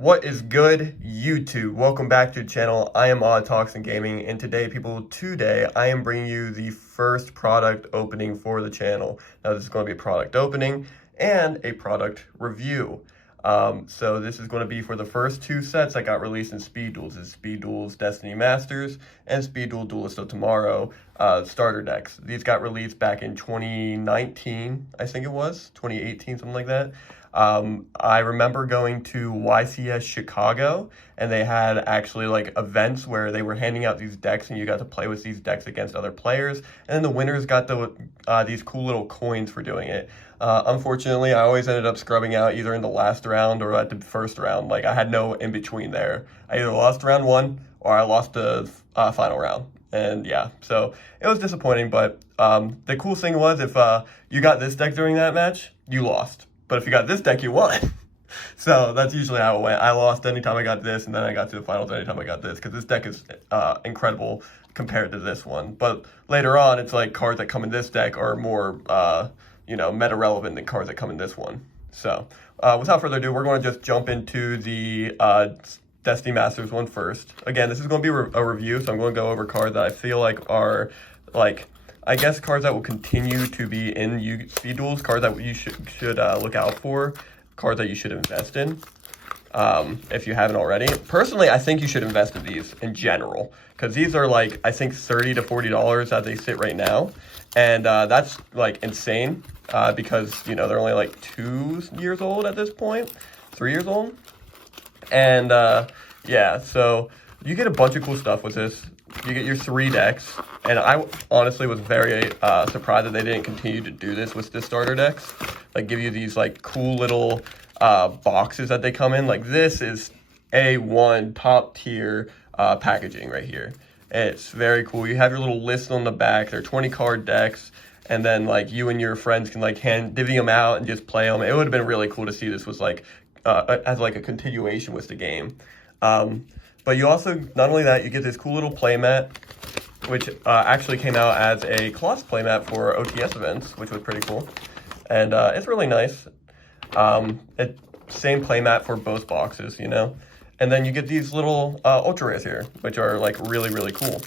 What is good, YouTube? Welcome back to the channel. I am OddToxin Gaming, and today I am bringing you the first product opening for the channel. Now, this is going to be a product opening and a product review. So this is going to be for the first two sets that got released in Speed Duels. It's Speed Duels Destiny Masters and Speed Duel Duelist of Tomorrow starter decks. These got released back in 2019, I think it was, 2018, something like that. I remember going to YCS Chicago, and they had actually like events where they were handing out these decks and you got to play with these decks against other players, and then the winners got these cool little coins for doing it. Unfortunately, I always ended up scrubbing out either in the last round or at the first round. Like, I had no in between there. I either lost round one or I lost the final round. And yeah, so it was disappointing, but the cool thing was if you got this deck during that match, you lost. But if you got this deck, you won. So that's usually how it went. I lost anytime I got this, and then I got to the finals anytime I got this, because this deck is incredible compared to this one. But later on, it's like cards that come in this deck are more, meta relevant than cards that come in this one. So without further ado, we're going to just jump into the Destiny Masters one first. Again, this is going to be a review, so I'm going to go over cards that I feel like are I guess cards that will continue to be in Speed Duels, cards that you should look out for, cards that you should invest in if you haven't already. Personally, I think you should invest in these in general, because these are like, I think $30 to $40 as they sit right now, and that's like insane because, you know, they're only like 2 years old at this point, 3 years old, and yeah, so you get a bunch of cool stuff with this. You get your 3 decks, and I honestly was very surprised that they didn't continue to do this with the starter decks. Like, give you these like cool little boxes that they come in. Like, this is A1 top tier packaging right here. It's very cool. You have your little list on the back. They're 20 card decks, and then like you and your friends can like divvy them out and just play them. It would have been really cool to see this was like as like a continuation with the game. But you also, not only that, you get this cool little playmat, which actually came out as a Colossus playmat for OTS events, which was pretty cool. And it's really nice. Same playmat for both boxes, you know. And then you get these little ultra rares here, which are like really, really cool.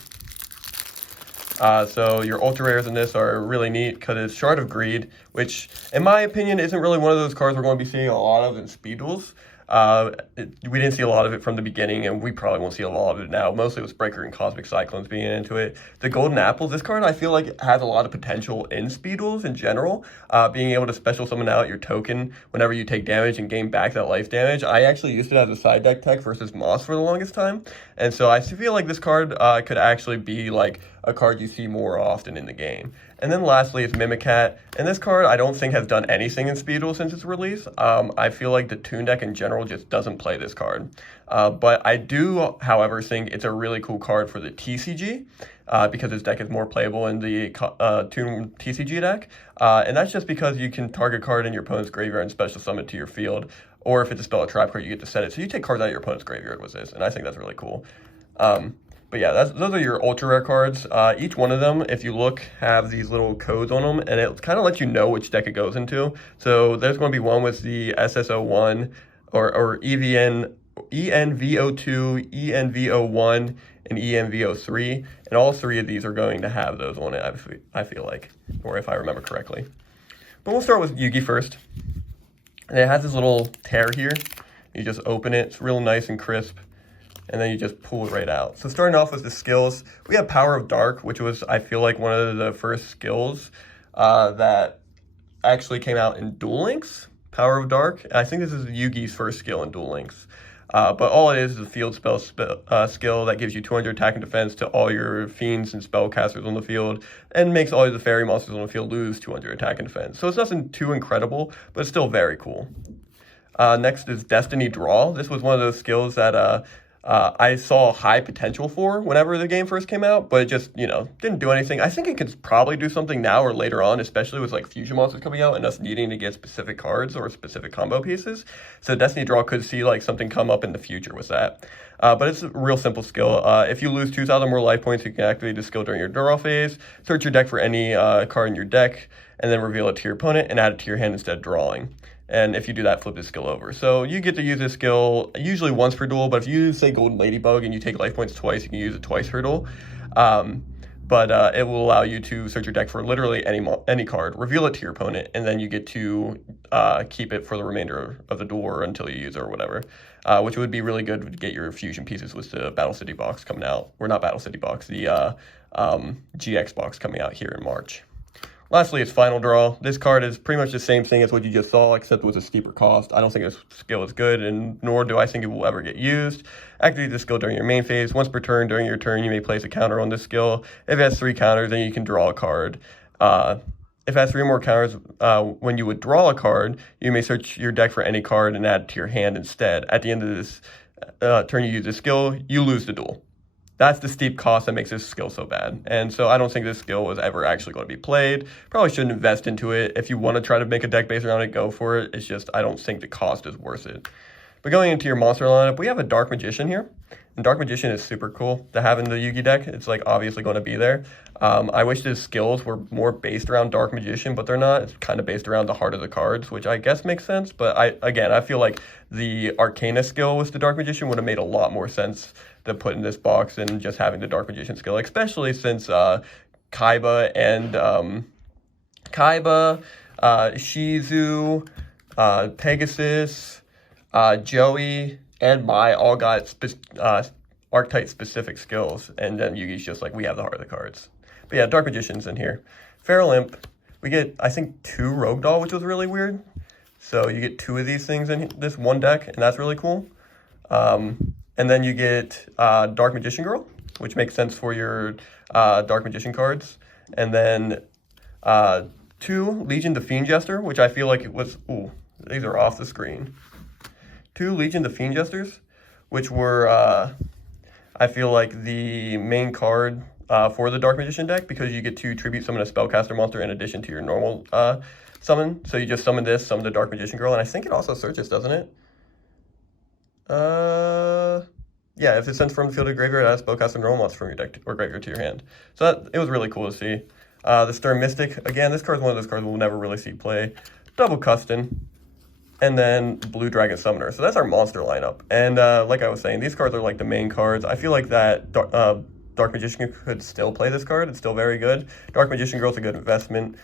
So your ultra rares in this are really neat because it's Shard of Greed, which in my opinion isn't really one of those cards we're going to be seeing a lot of in Speed Duels. We didn't see a lot of it from the beginning, and we probably won't see a lot of it now. Mostly with Breaker and Cosmic Cyclones being into it. The Golden Apples, this card I feel like has a lot of potential in Speed Duels in general. Being able to special summon out your token whenever you take damage and gain back that life damage. I actually used it as a side deck tech versus Moss for the longest time, and so I feel like this card could actually be like a card you see more often in the game. And then lastly is Mimicat, and this card I don't think has done anything in Speed Duel since its release. I feel like the Toon deck in general just doesn't play this card. But I do, however, think it's a really cool card for the TCG, because this deck is more playable in the Toon TCG deck. And that's just because you can target a card in your opponent's graveyard and special summon it to your field, or if it's a spell or trap card, you get to set it. So you take cards out of your opponent's graveyard with this, and I think that's really cool. But yeah, those are your ultra rare cards. Each one of them, if you look, have these little codes on them, and it kind of lets you know which deck it goes into. So there's going to be one with the SSO1 or ENVO2, ENVO1, and ENVO3, and all 3 of these are going to have those on it, I feel like, or if I remember correctly. But we'll start with Yugi first. And it has this little tear here. You just open it. It's real nice and crisp. And then you just pull it right out. So starting off with the skills, we have Power of Dark, which was, I feel like, one of the first skills that actually came out in Duel Links. Power of Dark. I think this is Yugi's first skill in Duel Links. But all it is a field spell skill that gives you 200 attack and defense to all your fiends and spellcasters on the field, and makes all of the fairy monsters on the field lose 200 attack and defense. So it's nothing too incredible, but it's still very cool. Next is Destiny Draw. This was one of those skills that I saw high potential for whenever the game first came out, but it just, didn't do anything. I think it could probably do something now or later on, especially with like fusion monsters coming out and us needing to get specific cards or specific combo pieces. So Destiny Draw could see like something come up in the future with that. But it's a real simple skill. If you lose 2,000 more life points, you can activate the skill during your draw phase, search your deck for any card in your deck, and then reveal it to your opponent and add it to your hand instead of drawing. And if you do that, flip this skill over. So you get to use this skill usually once per duel, but if you say Golden Ladybug and you take life points twice, you can use it twice per duel. But it will allow you to search your deck for literally any card, reveal it to your opponent, and then you get to keep it for the remainder of the duel or until you use it or whatever, which would be really good to get your fusion pieces with the Battle City box coming out. Or not Battle City box, the GX box coming out here in March. Lastly, it's Final Draw. This card is pretty much the same thing as what you just saw, except with a steeper cost. I don't think this skill is good, and nor do I think it will ever get used. Activate this skill during your main phase. Once per turn, during your turn, you may place a counter on this skill. If it has 3 counters, then you can draw a card. If it has 3 more counters, when you would draw a card, you may search your deck for any card and add it to your hand instead. At the end of this turn you use this skill, you lose the duel. That's the steep cost that makes this skill so bad. And so I don't think this skill was ever actually going to be played. Probably shouldn't invest into it. If you want to try to make a deck based around it, go for it. It's just, I don't think the cost is worth it. But going into your monster lineup, we have a Dark Magician here. And Dark Magician is super cool to have in the Yu-Gi deck. It's like obviously going to be there. I wish his skills were more based around Dark Magician, but they're not. It's kind of based around the heart of the cards, which I guess makes sense. But I feel like the Arcana skill with the Dark Magician would have made a lot more sense to put in this box than just having the Dark Magician skill, especially since Kaiba and Shizu, Pegasus, Joey, and Mai all got archetype-specific skills, and then Yugi's just like, we have the heart of the cards. But yeah, Dark Magician's in here. Feral Imp, we get, I think, 2 Rogue Doll, which was really weird. So you get 2 of these things in this one deck, and that's really cool. And then you get Dark Magician Girl, which makes sense for your Dark Magician cards. And then 2 Legion the Fiend Jester, which I feel like it was, ooh, these are off the screen. 2 Legion the Fiend Jesters, which were, I feel like, the main card for the Dark Magician deck, because you get to tribute summon a spellcaster monster in addition to your normal summon. So you just summon this, summon the Dark Magician Girl, and I think it also searches, doesn't it? Yeah, if it's sent from the field to graveyard, add a spellcaster normal monster from your deck or graveyard to your hand. So it was really cool to see. The Stern Mystic, again, this card is one of those cards we'll never really see play. Double Custom. And then Blue Dragon Summoner. So that's our monster lineup. And like I was saying, these cards are like the main cards. I feel like that Dark Magician could still play this card. It's still very good. Dark Magician Girl is a good investment.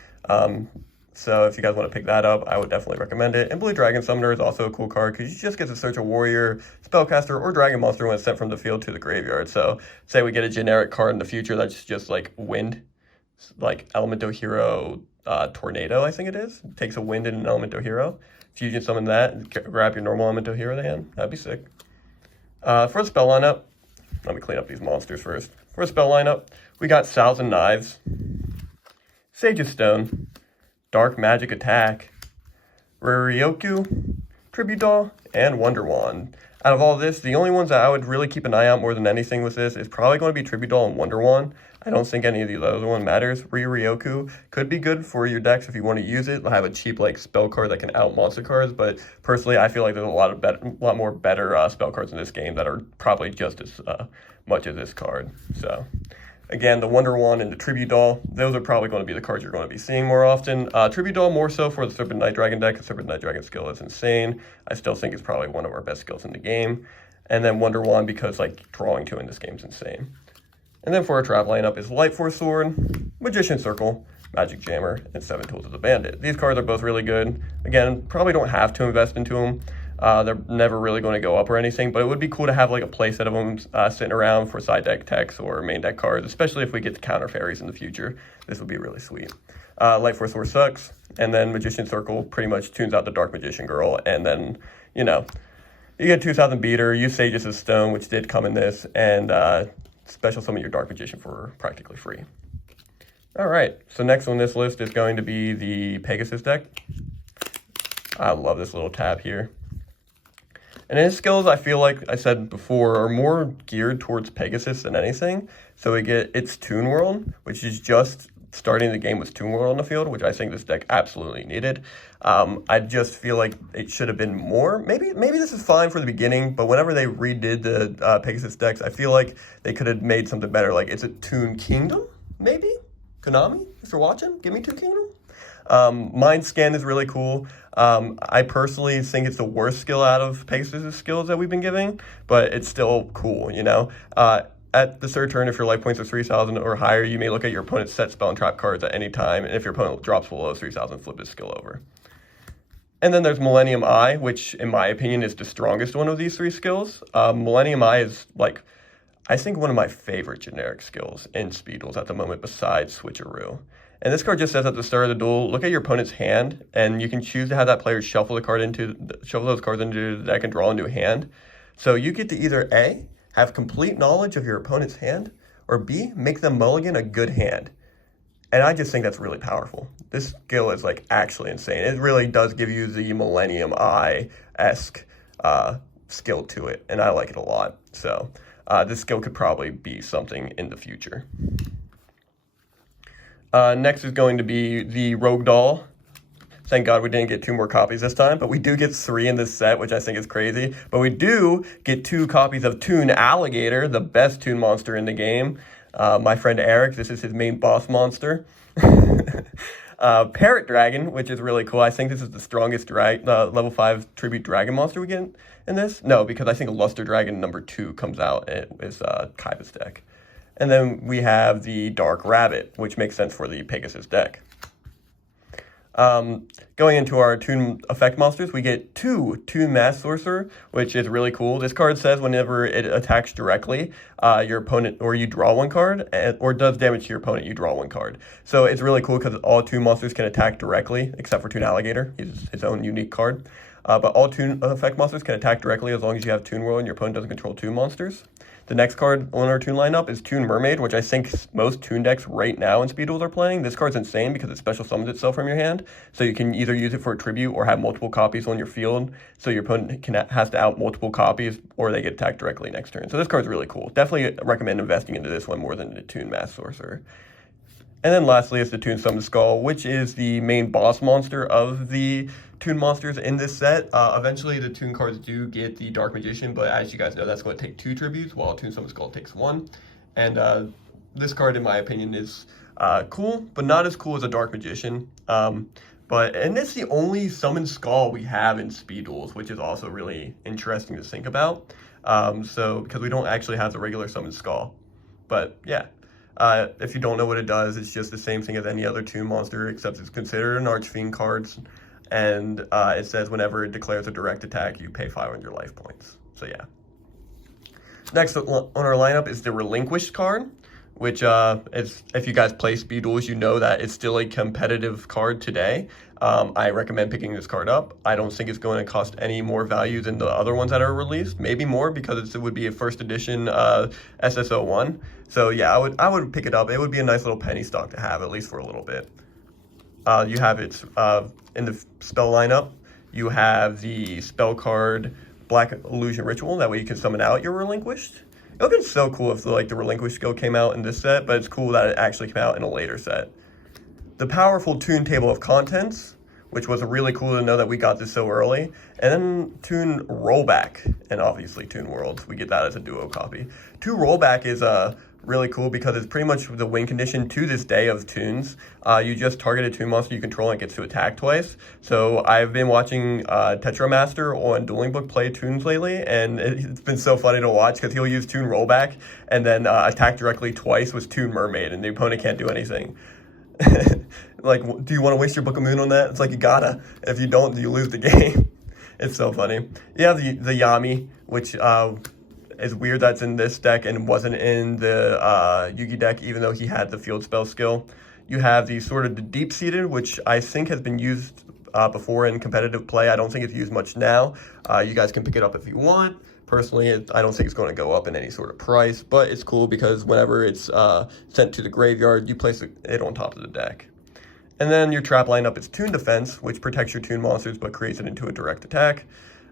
So if you guys want to pick that up, I would definitely recommend it. And Blue Dragon Summoner is also a cool card because you just get to search a warrior, spellcaster, or dragon monster when it's sent from the field to the graveyard. So say we get a generic card in the future that's just like wind, like Elemental Hero Tornado, I think it is. It takes a wind and an Elemental Hero. Fusion summon that, and grab your normal Elemental Hero in the hand. That'd be sick. For the spell lineup, let me clean up these monsters first. For the spell lineup, we got Thousand Knives, Sage of Stone, Dark Magic Attack, Ruryoku, Tribute Doll, and Wonder Wand. Out of all this, the only ones that I would really keep an eye out more than anything with this is probably going to be Tribute Doll and Wonder Wand. I don't think any of the other one matters. Ruryoku could be good for your decks if you want to use it. They'll have a cheap like spell card that can out monster cards, but personally I feel like there's a lot more better spell cards in this game that are probably just as much as this card. So again, the Wonder Wand and the Tribute Doll, those are probably going to be the cards you're going to be seeing more often. Tribute Doll more so for the Serpent Night Dragon deck. The Serpent Night Dragon skill is insane. I still think it's probably one of our best skills in the game. And then Wonder Wand because like drawing 2 in this game is insane. And then for our trap lineup is Light Force Sword, Magician Circle, Magic Jammer, and 7 Tools of the Bandit. These cards are both really good. Again, probably don't have to invest into them. They're never really going to go up or anything, but it would be cool to have like a play set of them sitting around for side deck techs or main deck cards, especially if we get the counter fairies in the future. This would be really sweet. Light Force Sword sucks, and then Magician Circle pretty much tunes out the Dark Magician Girl, and then, you know, you get 2000 Beater, use Sages of Stone, which did come in this, and special summon your Dark Magician for practically free. Alright, so next on this list is going to be the Pegasus deck. I love this little tab here. And his skills, I feel like I said before, are more geared towards Pegasus than anything. So we get its Toon World, which is just starting the game with Toon World on the field, which I think this deck absolutely needed. I just feel like it should have been more. Maybe this is fine for the beginning, but whenever they redid the Pegasus decks, I feel like they could have made something better. Like, is it Toon Kingdom? Maybe? Konami, if you're watching, give me Toon Kingdom. Mind Scan is really cool. I personally think it's the worst skill out of Pegasus' skills that we've been giving, but it's still cool, you know? At the third turn, if your life points are 3,000 or higher, you may look at your opponent's set spell and trap cards at any time, and if your opponent drops below 3,000, flip this skill over. And then there's Millennium Eye, which, in my opinion, is the strongest one of these three skills. Millennium Eye is, like, I think one of my favorite generic skills in Speed Duels at the moment, besides Switcheroo. And this card just says at the start of the duel, look at your opponent's hand, and you can choose to have that player shuffle those cards into the deck and draw a new hand. So you get to either A, have complete knowledge of your opponent's hand, or B, make them mulligan a good hand. And I just think that's really powerful. This skill is like actually insane. It really does give you the Millennium Eye-esque skill to it, and I like it a lot. So this skill could probably be something in the future. Next is going to be the Rogue Doll. Thank God we didn't get 2 more copies this time, but we do get 3 in this set, which I think is crazy. But we do get 2 copies of Toon Alligator, the best Toon monster in the game. My friend Eric, this is his main boss monster. Parrot Dragon, which is really cool. I think this is the strongest level 5 tribute dragon monster we get in this. No, because I think Luster Dragon number 2 comes out. It is Kaiba's deck. And then we have the Dark Rabbit, which makes sense for the Pegasus deck. Going into our Toon effect monsters, we get 2 Toon Mass Sorcerer, which is really cool. This card says whenever it attacks directly, your opponent, or you draw 1 card, or does damage to your opponent, you draw 1 card. So it's really cool because all Toon monsters can attack directly, except for Toon Alligator. He's his own unique card. But all Toon effect monsters can attack directly as long as you have Toon World and your opponent doesn't control Toon monsters. The next card on our Toon lineup is Toon Mermaid, which I think most Toon decks right now in Speed Duels are playing. This card's insane because it special summons itself from your hand, so you can either use it for a tribute or have multiple copies on your field, so your opponent has to out multiple copies, or they get attacked directly next turn. So this card's really cool. Definitely recommend investing into this one more than the Toon Mass Sorcerer. And then lastly is the Toon Summon Skull, which is the main boss monster of the Toon monsters in this set. Eventually the Toon cards do get the Dark Magician, but as you guys know, that's going to take 2 tributes, while Toon Summon Skull takes 1. And this card, in my opinion, is cool, but not as cool as a Dark Magician. And it's the only Summon Skull we have in Speed Duels, which is also really interesting to think about. Because we don't actually have the regular Summon Skull. But yeah. If you don't know what it does, it's just the same thing as any other Toon monster, except it's considered an Archfiend card, and it says whenever it declares a direct attack, you pay 500 life points. So yeah. Next on our lineup is the Relinquished card, which is, if you guys play Speed Duels, you know that it's still a competitive card today. I recommend picking this card up. I don't think it's going to cost any more value than the other ones that are released. Maybe more because it would be a first edition SSO1. So yeah, I would pick it up. It would be a nice little penny stock to have, at least for a little bit. You have it in the spell lineup. You have the spell card Black Illusion Ritual. That way you can summon out your Relinquished. It would have been so cool if the Relinquished skill came out in this set, but it's cool that it actually came out in a later set. The powerful Toon Table of Contents, which was really cool to know that we got this so early. And then Toon Rollback, and obviously Toon Worlds. We get that as a duo copy. Toon Rollback is really cool because it's pretty much the win condition to this day of Toons. You just target a Toon monster you control and it gets to attack twice. So I've been watching Tetramaster on Dueling Book play Toons lately, and it's been so funny to watch because he'll use Toon Rollback and then attack directly twice with Toon Mermaid, and the opponent can't do anything. Like, do you want to waste your Book of Moon on that? It's like, you gotta. If you don't, you lose the game. It's so funny. You have the Yami, which is weird that's in this deck and wasn't in the Yugi deck, even though he had the field spell skill. You have the Sword of the Deep-Seated, which I think has been used before in competitive play. I don't think it's used much now. You guys can pick it up if you want. Personally, I don't think it's going to go up in any sort of price, but it's cool because whenever it's sent to the graveyard, you place it on top of the deck. And then your trap lineup is Toon Defense, which protects your Toon monsters but creates it into a direct attack.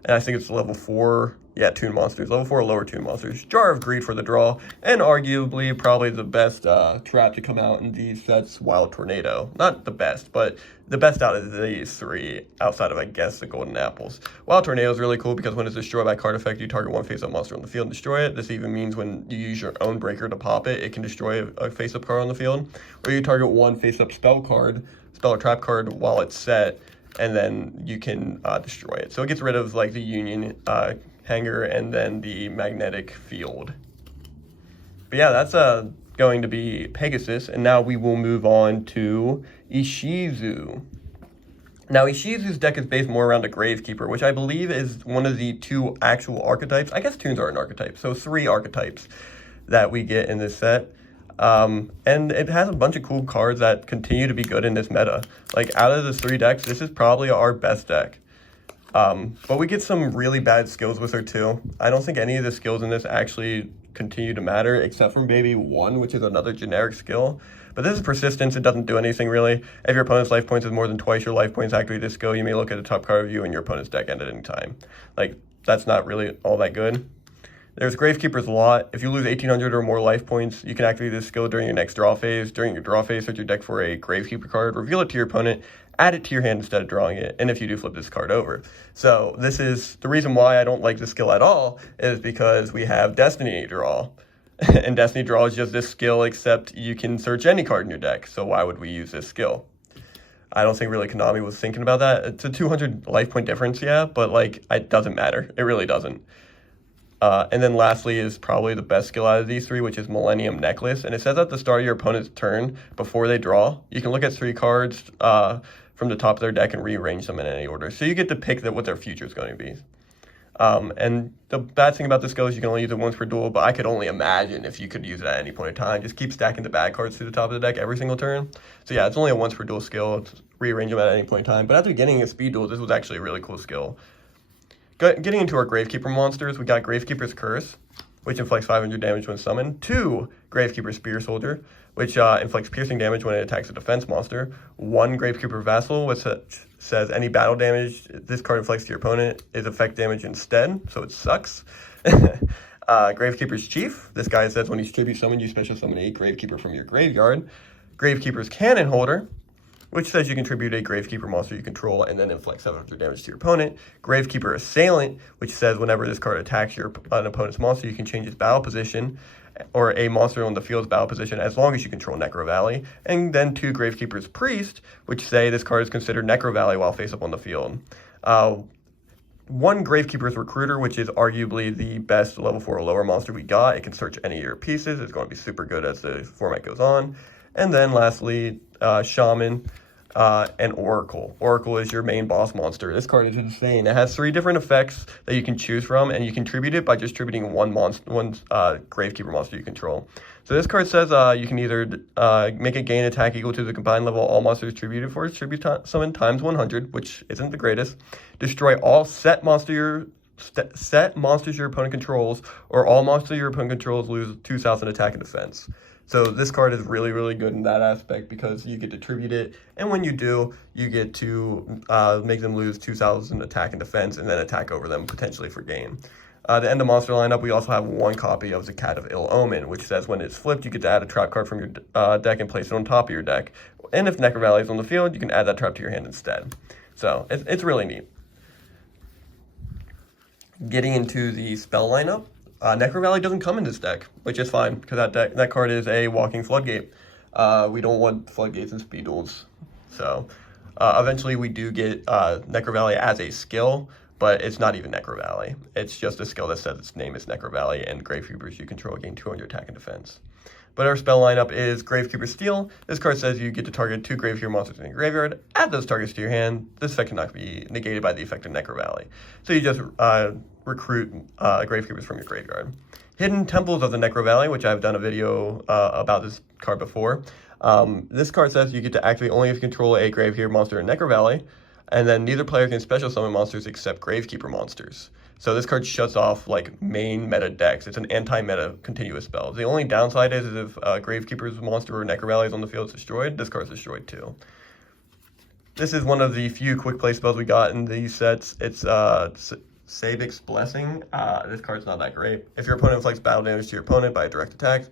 And I think it's level 4, yeah, Toon monsters, level 4 lower Toon monsters. Jar of Greed for the draw, and arguably probably the best trap to come out in these sets, Wild Tornado. Not the best, but the best out of these 3, outside of, I guess, the Golden Apples. Wild Tornado is really cool because when it's destroyed by card effect, you target one face-up monster on the field and destroy it. This even means when you use your own breaker to pop it, it can destroy a face-up card on the field. Or you target one face-up spell or trap card while it's set, and then you can destroy it. So it gets rid of like the Union hanger and then the magnetic field. But yeah, that's going to be Pegasus, and now we will move on to Ishizu. Now, Ishizu's deck is based more around a Gravekeeper, which I believe is one of the 2 actual archetypes. I guess Toons are an archetype, so 3 archetypes that we get in this set. And it has a bunch of cool cards that continue to be good in this meta. Like, out of the 3 decks, this is probably our best deck. But we get some really bad skills with her too. I don't think any of the skills in this actually continue to matter, except for maybe 1, which is another generic skill. But this is persistence. It doesn't do anything really. If your opponent's life points is more than twice your life points activate this skill, you may look at the top card of you and your opponent's deck end at any time. Like, that's not really all that good. There's Gravekeeper's Lot. If you lose 1,800 or more life points, you can activate this skill during your next draw phase. During your draw phase, search your deck for a Gravekeeper card, reveal it to your opponent, add it to your hand instead of drawing it, and if you do, flip this card over. So this is the reason why I don't like this skill at all, is because we have Destiny Draw. And Destiny Draw is just this skill, except you can search any card in your deck. So why would we use this skill? I don't think really Konami was thinking about that. It's a 200 life point difference, yeah, but like, it doesn't matter. It really doesn't. And then lastly is probably the best skill out of these 3, which is Millennium Necklace. And it says at the start of your opponent's turn, before they draw, you can look at 3 cards from the top of their deck and rearrange them in any order. So you get to pick what their future is going to be. And the bad thing about this skill is you can only use it once per duel, but I could only imagine if you could use it at any point in time. Just keep stacking the bad cards to the top of the deck every single turn. So yeah, it's only a once per duel skill. It's rearrange them at any point in time. But after getting a speed duel, this was actually a really cool skill. Getting into our Gravekeeper monsters, we got Gravekeeper's Curse, which inflicts 500 damage when summoned. 2, Gravekeeper Spear Soldier, which inflicts piercing damage when it attacks a defense monster. 1, Gravekeeper Vassal, which says any battle damage this card inflicts to your opponent is effect damage instead, so it sucks. Gravekeeper's Chief, this guy says when he's tribute summoned, you special summon a Gravekeeper from your graveyard. Gravekeeper's Cannon Holder, which says you contribute a Gravekeeper monster you control and then inflict 700 damage to your opponent. Gravekeeper Assailant, which says whenever this card attacks an opponent's monster, you can change its battle position or a monster on the field's battle position as long as you control Necro Valley. And then 2 Gravekeeper's Priest, which say this card is considered Necro Valley while face up on the field. 1 Gravekeeper's Recruiter, which is arguably the best level 4 or lower monster we got. It can search any of your pieces. It's going to be super good as the format goes on. And then lastly, Shaman and Oracle. Oracle is your main boss monster. This card is insane. It has 3 different effects that you can choose from, and you contribute it by just tributing one Gravekeeper monster you control. So this card says you can either make a gain attack equal to the combined level all monsters tributed for its tribute summon times 100, which isn't the greatest. Destroy all set monsters your opponent controls, or all monsters your opponent controls lose 2,000 attack and defense. So this card is really, really good in that aspect because you get to tribute it, and when you do, you get to make them lose 2,000 attack and defense, and then attack over them potentially for gain. To end the monster lineup, we also have 1 copy of the Cat of Ill Omen, which says when it's flipped, you get to add a trap card from your deck and place it on top of your deck. And if Necro Valley is on the field, you can add that trap to your hand instead. So it's really neat. Getting into the spell lineup, Necro Valley doesn't come in this deck, which is fine, because that card is a walking floodgate. We don't want floodgates and speed duels. So eventually we do get Necro Valley as a skill, but it's not even Necro Valley. It's just a skill that says its name is Necro Valley, and Gravekeepers you control gain 200 attack and defense. But our spell lineup is Gravekeeper Steel. This card says you get to target 2 Gravekeeper monsters in your graveyard. Add those targets to your hand. This effect cannot be negated by the effect of Necro Valley. So you just recruit Gravekeepers from your graveyard. Hidden Temples of the Necro Valley, which I've done a video about this card before. This card says you get to activate only if you control a Gravekeeper monster in Necro Valley, and then neither player can special summon monsters except Gravekeeper monsters. So this card shuts off like main meta decks. It's an anti-meta continuous spell. The only downside is if Gravekeeper's monster or Necro Valley is on the field is destroyed, this card's destroyed too. This is one of the few quick play spells we got in these sets. It's Sabic's Blessing. This card's not that great. If your opponent inflicts battle damage to your opponent by a direct attack,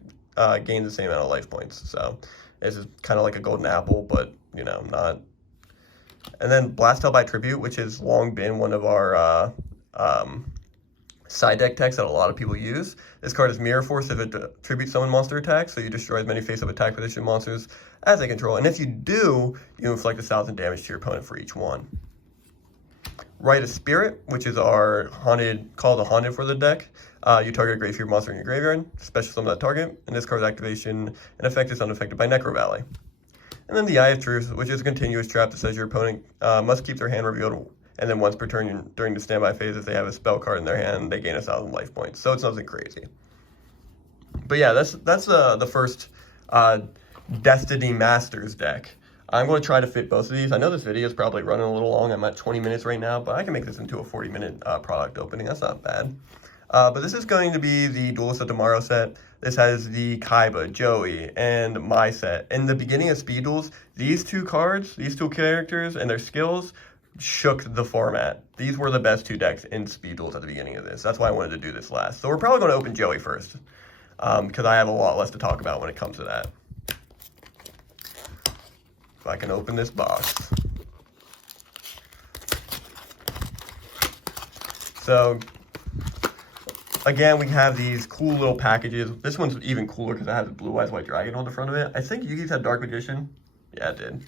gain the same amount of life points. So this is kind of like a golden apple, but you know, not. And then Blast Hell by Tribute, which has long been one of our side deck techs that a lot of people use. This card is Mirror Force if it tributes summon monster attacks, so you destroy as many face-up attack position monsters as they control. And if you do, you inflict 1,000 damage to your opponent for each one. Rite of Spirit, which is our haunted, called a haunted for the deck. You target a graveyard monster in your graveyard, special summon that target, and this card's activation and effect is unaffected by Necro Valley. And then the Eye of Truth, which is a continuous trap that says your opponent must keep their hand revealed, and then once per turn during the standby phase, if they have a spell card in their hand, they gain 1,000 life points. So it's nothing crazy. But yeah, that's the first Destiny Masters deck. I'm going to try to fit both of these. I know this video is probably running a little long. I'm at 20 minutes right now, but I can make this into a 40-minute product opening. That's not bad. But this is going to be the Duelist of Tomorrow set. This has the Kaiba, Joey, and my set. In the beginning of Speed Duels, these two cards, these two characters, and their skills shook the format. These were the best two decks in Speed Duels at the beginning of this. That's why I wanted to do this last. So we're probably going to open Joey first, because I have a lot less to talk about when it comes to that. If I can open this box. So, again, we have these cool little packages. This one's even cooler because it has a Blue Eyes White Dragon on the front of it. I think Yugi's had Dark Magician. Yeah, it did.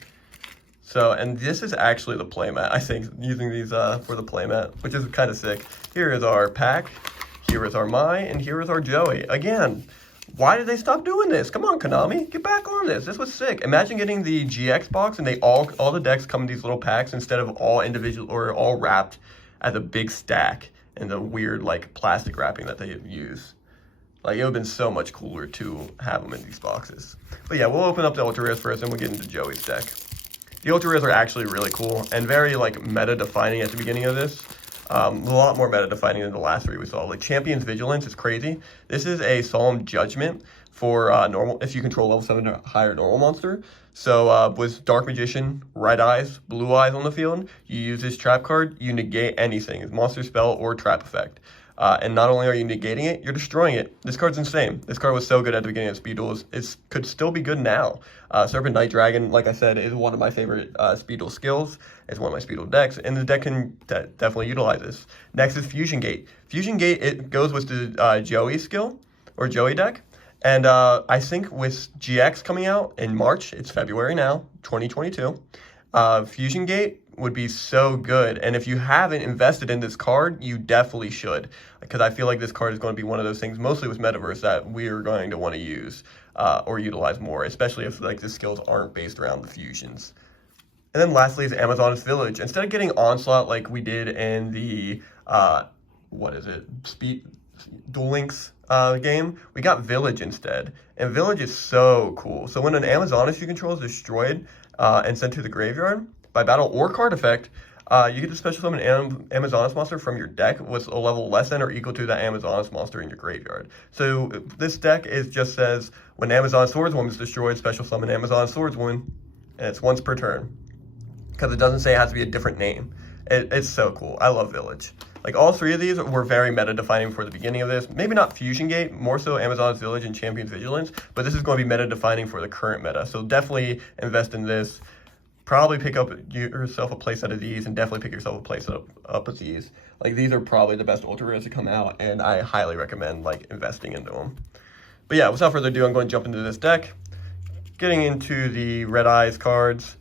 So, and this is actually the playmat, I think, using these for the playmat, which is kind of sick. Here is our pack, here is our Mai, and here is our Joey. Again, why did they stop doing this? Come on, Konami, get back on this. This was sick. Imagine getting the GX box and they all the decks come in these little packs instead of all individual or all wrapped as a big stack in the weird like plastic wrapping that they use. Like, it would have been so much cooler to have them in these boxes. But yeah, we'll open up the Ultra Rares first and we'll get into Joey's deck. The Ultra Rares are actually really cool and very like meta defining at the beginning of this. A lot more meta defining than the last three we saw. Like Champion's Vigilance is crazy. This is a Solemn Judgment for normal, if you control level 7 or higher normal monster. So with Dark Magician, Red Eyes, Blue Eyes on the field, you use this trap card, you negate anything, monster spell or trap effect. And not only are you negating it, you're destroying it. This card's insane. This card was so good at the beginning of Speed Duels. It could still be good now. Serpent Night Dragon, like I said, is one of my favorite Speed Duel skills. It's one of my Speed Duel decks, and the deck can definitely utilize this. Next is Fusion Gate. Fusion Gate, it goes with the Joey skill, or Joey deck. And I think with GX coming out in March, it's February now, 2022, Fusion Gate would be so good. And if you haven't invested in this card, you definitely should, because I feel like this card is going to be one of those things, mostly with Metaverse, that we are going to want to use or utilize more, especially if like the skills aren't based around the fusions. And then lastly is Amazon's Village. Instead of getting Onslaught like we did in the Duel Links game, we got Village instead. And Village is so cool. So when an Amazoness you control is destroyed and sent to the graveyard by battle or card effect, you get to special summon an Amazoness monster from your deck with a level less than or equal to that Amazoness monster in your graveyard. So this deck just says when Amazon Swordswoman is destroyed, special summon Amazon Swordswoman, and it's once per turn. Because it doesn't say it has to be a different name. It's so cool. I love Village. Like, all three of these were very meta-defining for the beginning of this. Maybe not Fusion Gate, more so Amazon's Village and Champion's Vigilance, but this is going to be meta-defining for the current meta. So definitely invest in this. Probably pick up yourself a playset of these, and definitely pick yourself a playset up of these. Like, these are probably the best Ultra Rares to come out, and I highly recommend, like, investing into them. But yeah, without further ado, I'm going to jump into this deck. Getting into the Red Eyes cards.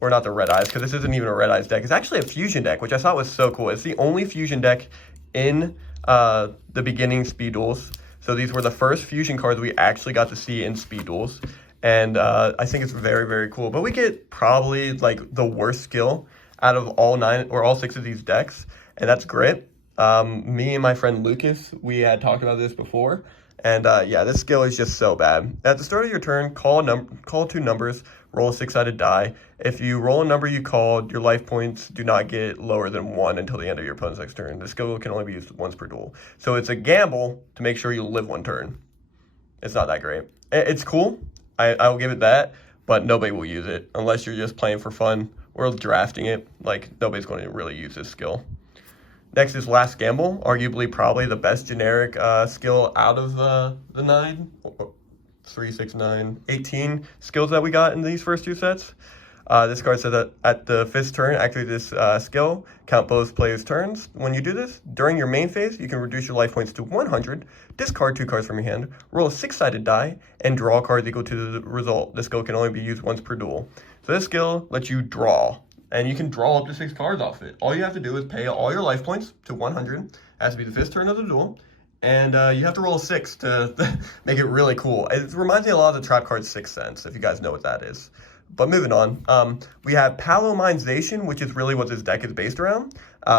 Or not the Red Eyes, because this isn't even a Red Eyes deck. It's actually a Fusion deck, which I thought was so cool. It's the only Fusion deck in the beginning Speed Duels. So these were the first Fusion cards we actually got to see in Speed Duels. And I think it's very, very cool. But we get probably like the worst skill out of all 9 or all 6 of these decks, and that's Grit. Me and my friend Lucas, we had talked about this before. And yeah, this skill is just so bad. At the start of your turn, call 2 numbers, roll a 6-sided die. If you roll a number you called, your life points do not get lower than 1 until the end of your opponent's next turn. The skill can only be used once per duel. So it's a gamble to make sure you live 1 turn. It's not that great. It's cool. I will give it that, but nobody will use it unless you're just playing for fun or drafting it. Like, nobody's going to really use this skill. Next is Last Gamble, arguably probably the best generic skill out of the 9, 3, 6, 9, 18 skills that we got in these first 2 sets. This card says that at the 5th turn, activate this skill, count both players' turns. When you do this, during your main phase, you can reduce your life points to 100, discard 2 cards from your hand, roll a 6-sided die, and draw cards equal to the result. This skill can only be used once per duel. So this skill lets you draw, and you can draw up to 6 cards off it. All you have to do is pay all your life points to 100. Has to be the 5th turn of the duel. And you have to roll a 6 to make it really cool. It reminds me a lot of the trap card 6th Sense, if you guys know what that is. But moving on, we have Palomization, which is really what this deck is based around.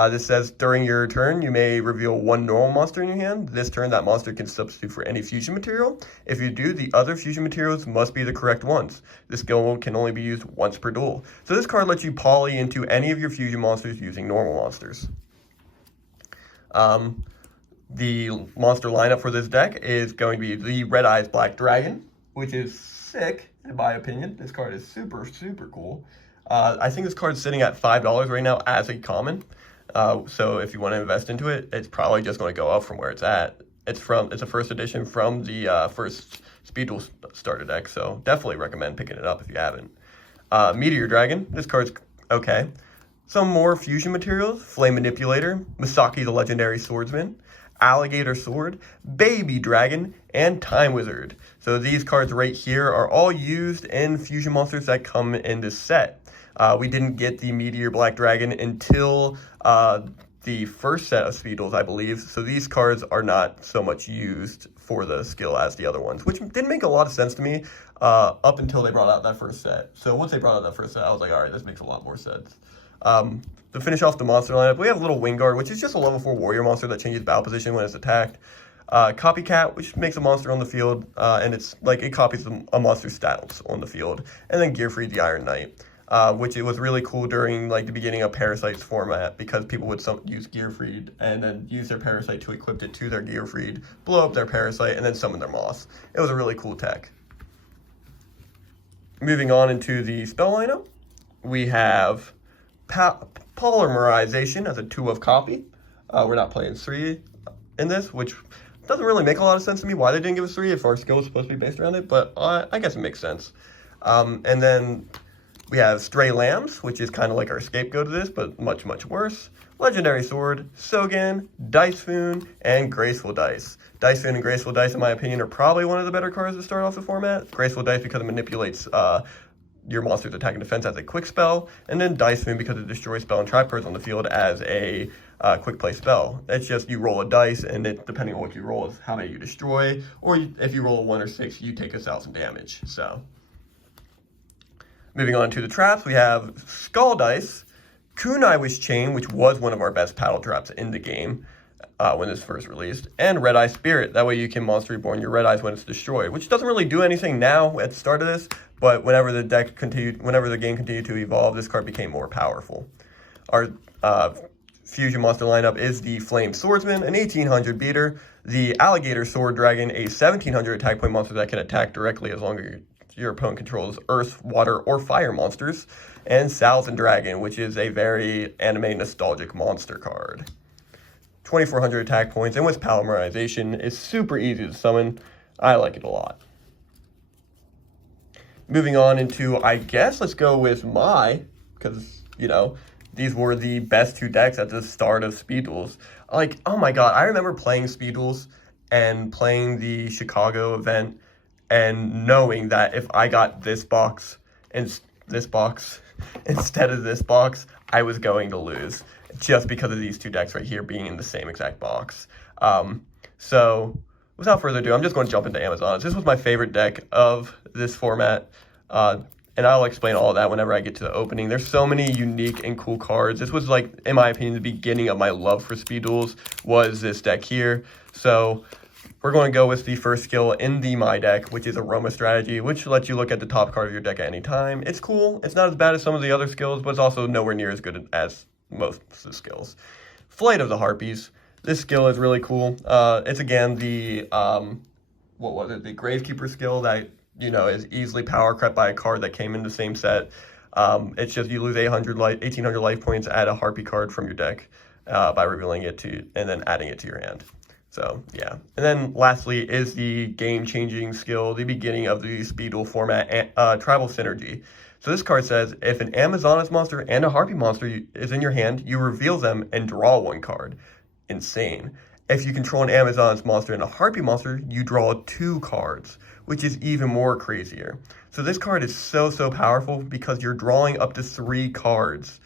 This says, during your turn, you may reveal 1 normal monster in your hand. This turn, that monster can substitute for any fusion material. If you do, the other fusion materials must be the correct ones. This skill can only be used once per duel. So this card lets you poly into any of your fusion monsters using normal monsters. The monster lineup for this deck is going to be the Red Eyes Black Dragon, which is sick, in my opinion. This card is super, super cool. I think this card is sitting at $5 right now as a common. So if you want to invest into it, it's probably just going to go up from where it's at. It's a first edition from the first Speed Duel starter deck, so definitely recommend picking it up if you haven't. Meteor Dragon, this card's okay. Some more fusion materials: Flame Manipulator, Misaki the Legendary Swordsman, Alligator Sword, Baby Dragon, and Time Wizard. So these cards right here are all used in fusion monsters that come in this set. We didn't get the Meteor Black Dragon until the first set of Speed Duels, I believe. So these cards are not so much used for the skill as the other ones, which didn't make a lot of sense to me up until they brought out that first set. So once they brought out that first set, I was like, all right, this makes a lot more sense. To finish off the monster lineup, we have Little Wingard, which is just a level 4 warrior monster that changes battle position when it's attacked. Copycat, which makes a monster on the field, and it's like it copies a monster's stats on the field. And then Gearfried the Iron Knight, which it was really cool during like the beginning of Parasite's format, because people would use Gearfried and then use their Parasite to equip it to their Gearfried, blow up their Parasite, and then summon their Moss. It was a really cool tech. Moving on into the spell lineup, we have Polymerization as a 2 of copy. We're not playing 3 in this, which doesn't really make a lot of sense to me why they didn't give us 3 if our skill is supposed to be based around it, but I guess it makes sense. And then we have Stray Lambs, which is kind of like our scapegoat of this, but much, much worse. Legendary Sword, Sogan, Dicefoon, and Graceful Dice. Dicefoon and Graceful Dice, in my opinion, are probably one of the better cards to start off the format. Graceful Dice because it manipulates your monster's attack and defense as a quick spell, and then Dicefoon because it destroys spell and trap cards on the field as a quick play spell. It's just you roll a dice, and it, depending on what you roll, is how many you destroy, or if you roll a 1 or 6, you take 1,000 damage. So, moving on to the traps, we have Skull Dice, Kunai Wish Chain, which was one of our best paddle traps in the game when this first released, and Red Eye Spirit. That way you can Monster Reborn your Red Eyes when it's destroyed, which doesn't really do anything now at the start of this, but whenever the game continued to evolve, this card became more powerful. Our fusion monster lineup is the Flame Swordsman, an 1800 beater, the Alligator Sword Dragon, a 1700 attack point monster that can attack directly as long as your opponent controls earth, water, or fire monsters, and Salzin Dragon, which is a very anime nostalgic monster card. 2400 attack points, and with Polymerization, it's super easy to summon. I like it a lot. Moving on into, I guess, let's go with because, you know, these were the best 2 decks at the start of Speed Duels. Like, oh my god, I remember playing Speed Duels and playing the Chicago event and knowing that if I got this box and this box instead of this box, I was going to lose, just because of these 2 decks right here being in the same exact box. So without further ado, I'm just going to jump into Amazon. This was my favorite deck of this format, and I'll explain all of that whenever I get to the opening. There's so many unique and cool cards. This was, like, in my opinion, the beginning of my love for Speed Duels was this deck here. So we're going to go with the first skill in the My deck, which is Aroma Strategy, which lets you look at the top card of your deck at any time. It's cool. It's not as bad as some of the other skills, but it's also nowhere near as good as most of the skills. Flight of the Harpies. This skill is really cool. It's again the the Gravekeeper skill that, you know, is easily power crept by a card that came in the same set. It's just you lose 1,800 life points, add a Harpy card from your deck by revealing it and then adding it to your hand. So yeah, and then lastly is the game-changing skill, the beginning of the Speed Duel format, Tribal Synergy. So this card says, if an Amazonas monster and a Harpy monster is in your hand, you reveal them and draw 1 card. Insane. If you control an Amazon's monster and a Harpy monster, you draw 2 cards, which is even more crazier. So this card is so powerful because you're drawing up to 3 cards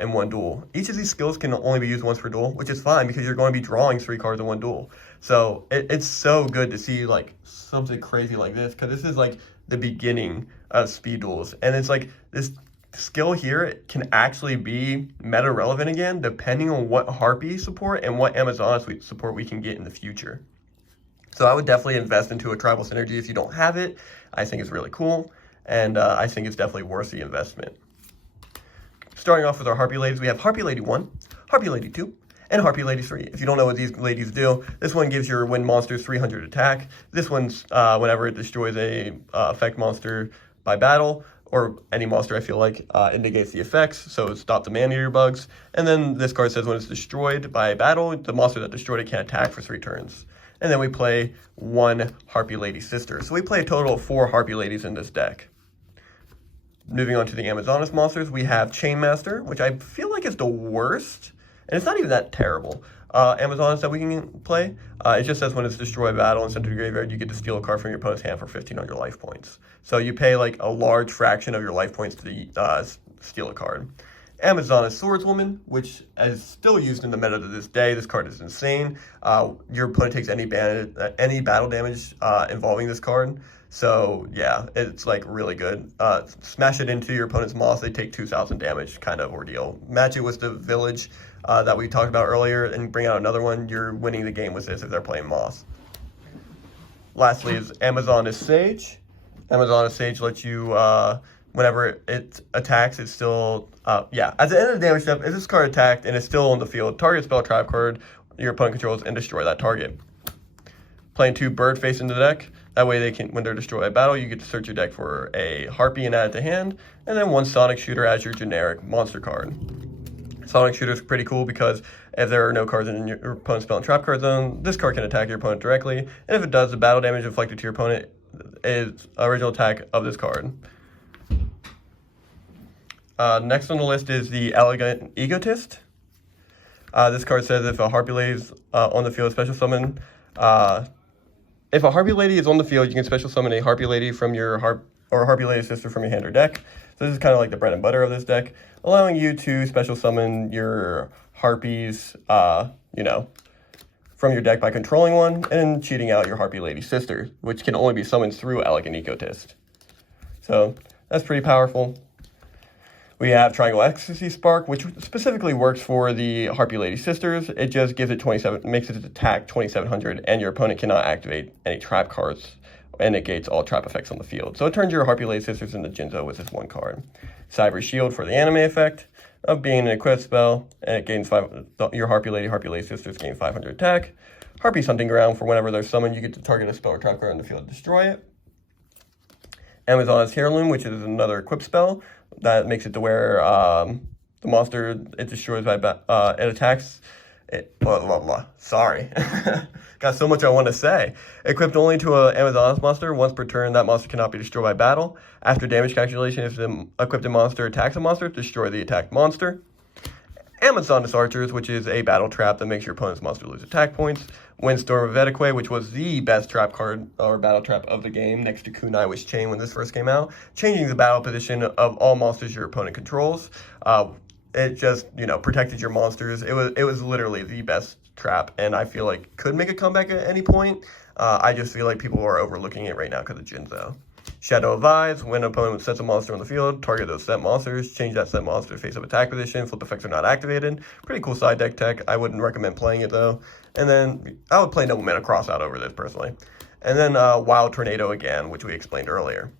in one duel. Each of these skills can only be used once per duel, which is fine because you're going to be drawing 3 cards in one duel. So it's so good to see like something crazy like this, because this is like the beginning of speed duels, and it's like this skill here can actually be meta relevant again depending on what Harpy support and what Amazon support we can get in the future. So I would definitely invest into a tribal synergy if you don't have it. I think it's really cool, and I think it's definitely worth the investment. Starting off with our Harpy ladies, we have Harpy Lady 1, Harpy Lady 2, and Harpy Lady 3. If you don't know what these ladies do, this one gives your wind monsters 300 attack. This one's whenever it destroys a effect monster by battle, or any monster I feel like, it negates the effects, so stop the man-eater bugs. And then this card says when it's destroyed by battle, the monster that destroyed it can attack for 3 turns. And then we play 1 Harpy Lady sister. So we play a total of 4 Harpy Ladies in this deck. Moving on to the Amazonas monsters, we have Chainmaster, which I feel like is the worst, and it's not even that terrible. Amazonas that we can play, it just says when it's destroyed by battle and sent to the graveyard, you get to steal a card from your opponent's hand for 1,500 life points. So you pay like a large fraction of your life points to steal a card. Amazonas Swordswoman, which is still used in the meta to this day. This card is insane. Your opponent takes any battle damage involving this card. So yeah, it's like really good. Smash it into your opponent's moss, they take 2,000 damage kind of ordeal. Match it with the village that we talked about earlier and bring out another one. You're winning the game with this if they're playing moss. Lastly is Amazonas Sage. Amazonas Sage lets you, whenever it attacks, it's still, at the end of the damage step, if this card attacked and it's still on the field, target spell trap card your opponent controls and destroy that target. Playing 2 bird face into the deck. That way they can, when they're destroyed by battle, you get to search your deck for a Harpy and add it to hand, and then 1 Sonic Shooter as your generic monster card. Sonic Shooter is pretty cool because if there are no cards in your opponent's spell and trap card zone, this card can attack your opponent directly, and if it does, the battle damage inflicted to your opponent is original attack of this card. Next on the list is the Elegant Egotist. This card says if a Harpy Lady is on the field, special summon. If a Harpy Lady is on the field, you can special summon a Harpy Lady from your or a Harpy Lady sister from your hand or deck. So this is kind of like the bread and butter of this deck, allowing you to special summon your Harpies, from your deck by controlling one and cheating out your Harpy Lady sister, which can only be summoned through Elegant Egotist. So that's pretty powerful. We have Triangle Ecstasy Spark, which specifically works for the Harpy Lady sisters. It just gives it makes its attack 2,700, and your opponent cannot activate any trap cards, and negates all trap effects on the field. So it turns your Harpy Lady sisters into Jinzo with this 1 card. Cyber Shield for the anime effect of being an equipped spell, and it gains your Harpy Lady sisters gain 500 attack. Harpy's Hunting Ground, for whenever they're summoned, you get to target a spell or trap card on the field and destroy it. Amazon's Heirloom, which is another equipped spell that makes it to where the monster it destroys by it attacks. Sorry, got so much I want to say. Equipped only to an Amazon's monster once per turn, that monster cannot be destroyed by battle. After damage calculation, if the equipped monster attacks a monster, destroy the attacked monster. Amazon's Archers, which is a battle trap that makes your opponent's monster lose attack points. Windstorm of Etiquette, which was the best trap card or battle trap of the game next to Kunai Wish Chain when this first came out, changing the battle position of all monsters your opponent controls. It just, protected your monsters. It was literally the best trap, and I feel like could make a comeback at any point. I just feel like people are overlooking it right now because of Jinzo. Shadow of Vibes, when an opponent sets a monster on the field, target those set monsters, change that set monster to face-up attack position, flip effects are not activated. Pretty cool side deck tech. I wouldn't recommend playing it though. And then I would play Noble Mana Crossout over this personally. And then Wild Tornado again, which we explained earlier.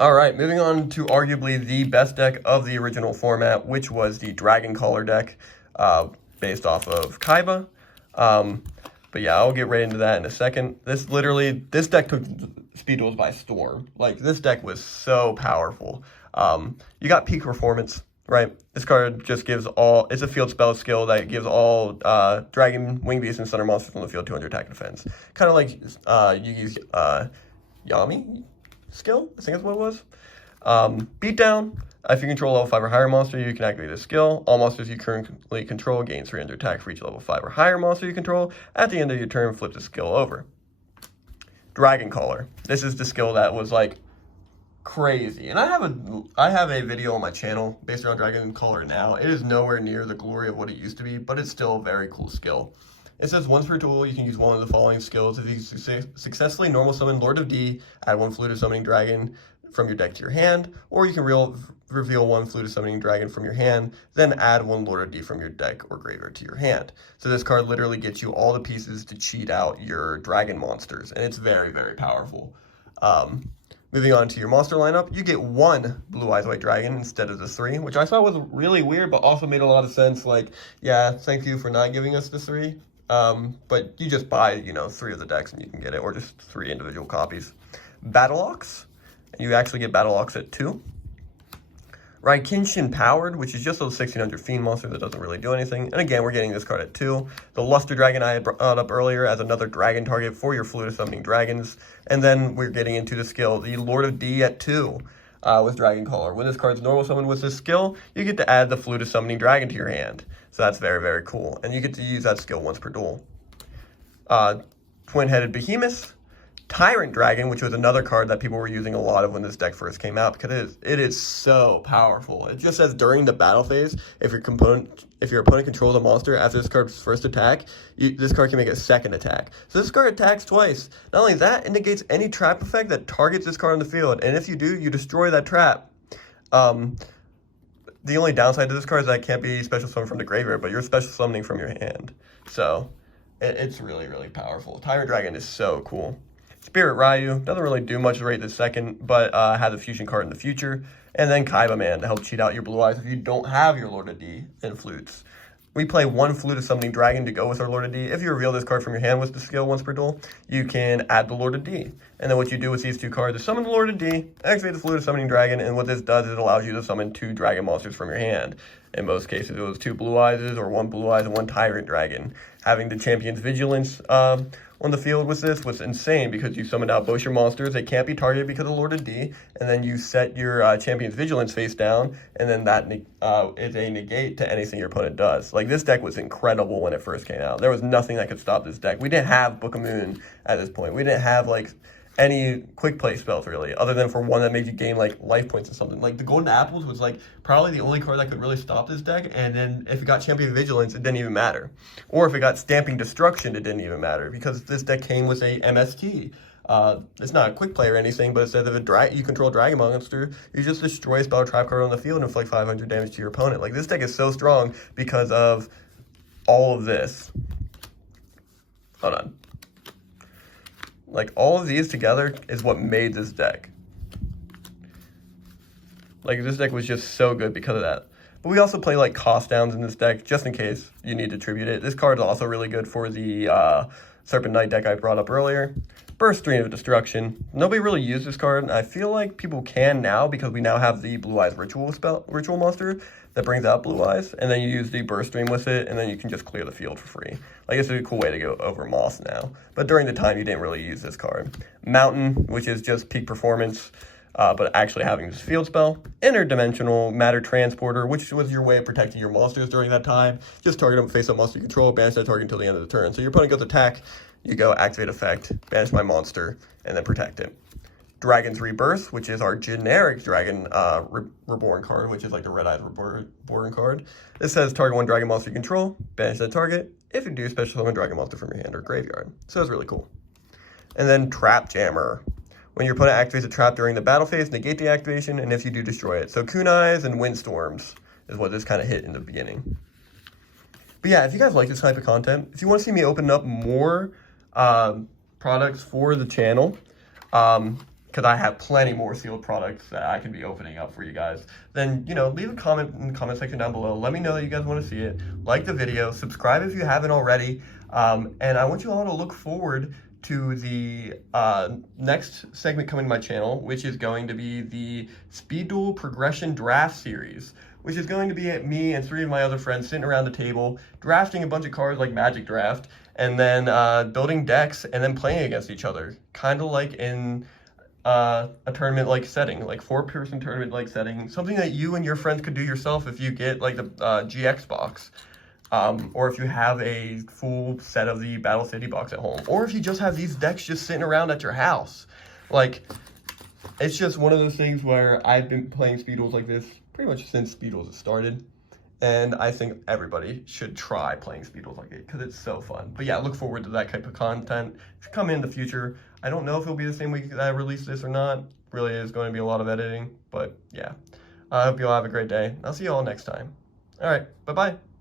Alright, moving on to arguably the best deck of the original format, which was the Dragon Caller deck, based off of Kaiba. But yeah, I'll get right into that in a second. This deck took Speed Duels by storm. Like, this deck was so powerful. You got Peak Performance, right? This card just gives it's a field spell skill that gives all Dragon, Wing Beast, and Thunder monsters on the field 200 attack and defense. Kind of like Yugi's Yami skill, I think that's what it was. Beatdown. If you control level 5 or higher monster, you can activate this skill. All monsters you currently control gain 300 attack for each level 5 or higher monster you control. At the end of your turn, flip the skill over. Dragon Caller. This is the skill that was like crazy. And I have a video on my channel based around Dragon Caller now. It is nowhere near the glory of what it used to be, but it's still a very cool skill. It says once per duel, you can use one of the following skills. If you successfully normal summon Lord of D, add one Fluted Summoning Dragon from your deck to your hand, or you can reveal one Fluted Summoning Dragon from your hand, then add one Lord of D from your deck or graveyard to your hand. So this card literally gets you all the pieces to cheat out your dragon monsters, and it's very, very powerful. Moving on to your monster lineup, you get one Blue Eyes White Dragon instead of the 3, which I thought was really weird, but also made a lot of sense. Like, yeah, thank you for not giving us the 3. But you just buy, 3 of the decks and you can get it, or just 3 individual copies. Battle Ox, you actually get Battle Ox at 2. Raikinshin Powered, which is just a 1600 Fiend monster that doesn't really do anything. And again, we're getting this card at 2. The Luster Dragon I had brought up earlier as another dragon target for your Fluted Summoning Dragons. And then we're getting into the skill, the Lord of D at 2 with Dragon Caller. When this card's normal summon with this skill, you get to add the Fluted Summoning Dragon to your hand. So that's very, very cool. And you get to use that skill once per duel. Twin-Headed Behemoth. Tyrant Dragon, which was another card that people were using a lot of when this deck first came out, because it is so powerful. It just says during the battle phase, if your opponent controls a monster after this card's first attack, this card can make a second attack. So this card attacks twice. Not only that, it negates any trap effect that targets this card on the field, and if you do, you destroy that trap. The only downside to this card is that it can't be special summoned from the graveyard, but you're special summoning from your hand. So it's really, really powerful. Tyrant Dragon is so cool. Spirit Ryu, doesn't really do much right this second, but has a fusion card in the future. And then Kaiba Man to help cheat out your Blue Eyes if you don't have your Lord of D and Flutes. We play one Fluted Summoning Dragon to go with our Lord of D. If you reveal this card from your hand with the skill once per duel, you can add the Lord of D. And then what you do with these 2 cards is summon the Lord of D, activate the Fluted Summoning Dragon, and what this does is it allows you to summon 2 dragon monsters from your hand. In most cases, it was 2 Blue Eyes or 1 Blue Eyes and 1 Tyrant Dragon. Having the Champion's Vigilance on the field with this was insane because you summoned out both your monsters. They can't be targeted because of Lord of D, and then you set your Champion's Vigilance face down, and then that is a negate to anything your opponent does. Like, this deck was incredible when it first came out. There was nothing that could stop this deck. We didn't have Book of Moon at this point. We didn't have, like, any quick play spells, really, other than for one that made you gain, like, life points or something. Like, the Golden Apples was, like, probably the only card that could really stop this deck, and then if it got Champion Vigilance, it didn't even matter. Or if it got Stamping Destruction, it didn't even matter, because this deck came with a MST. It's not a quick play or anything, but it says if you control a Dragon Monster, you just destroy a spell trap card on the field and inflict 500 damage to your opponent. Like, this deck is so strong because of all of this. Hold on. Like, all of these together is what made this deck. Like, this deck was just so good because of that. But we also play, like, cost downs in this deck, just in case you need to tribute it. This card is also really good for the Serpent Knight deck I brought up earlier. Burst Stream of Destruction. Nobody really used this card. I feel like people can now because we now have the Blue Eyes Ritual monster that brings out Blue Eyes. And then you use the Burst Stream with it, and then you can just clear the field for free. Like, it's a cool way to go over Moss now. But during the time, you didn't really use this card. Mountain, which is just peak performance, but actually having this field spell. Interdimensional Matter Transporter, which was your way of protecting your monsters during that time. Just target them, face up monster you control, banish that target until the end of the turn. So your opponent goes attack, you go activate effect, banish my monster, and then protect it. Dragon's Rebirth, which is our generic Dragon Reborn card, which is like the Red Eyes Reborn card. It says target 1 Dragon monster you control, banish that target. If you do, special summon Dragon monster from your hand or graveyard. So it's really cool. And then Trap Jammer. When your opponent activates a trap during the battle phase, negate the activation, and if you do, destroy it. So Kunais and Windstorms is what this kind of hit in the beginning. But yeah, if you guys like this type of content, if you want to see me open up more products for the channel, because I have plenty more sealed products that I can be opening up for you guys, then, leave a comment in the comment section down below. Let me know that you guys want to see it. Like the video, subscribe if you haven't already, and I want you all to look forward to the next segment coming to my channel, which is going to be the Speed Duel Progression Draft Series, which is going to be me and 3 of my other friends sitting around the table, drafting a bunch of cards like Magic Draft, and then building decks, and then playing against each other. Kind of like in a tournament-like setting, like four-person tournament-like setting, something that you and your friends could do yourself if you get like the GX box, or if you have a full set of the Battle City box at home, or if you just have these decks just sitting around at your house. Like, it's just one of those things where I've been playing Speed Duels like this pretty much since Speed Duels has started. And I think everybody should try playing Speed Duels like it because it's so fun. But yeah, look forward to that type of content to come in the future. I don't know if it'll be the same week that I release this or not. Really is going to be a lot of editing. But yeah, I hope you all have a great day. I'll see you all next time. All right, bye-bye.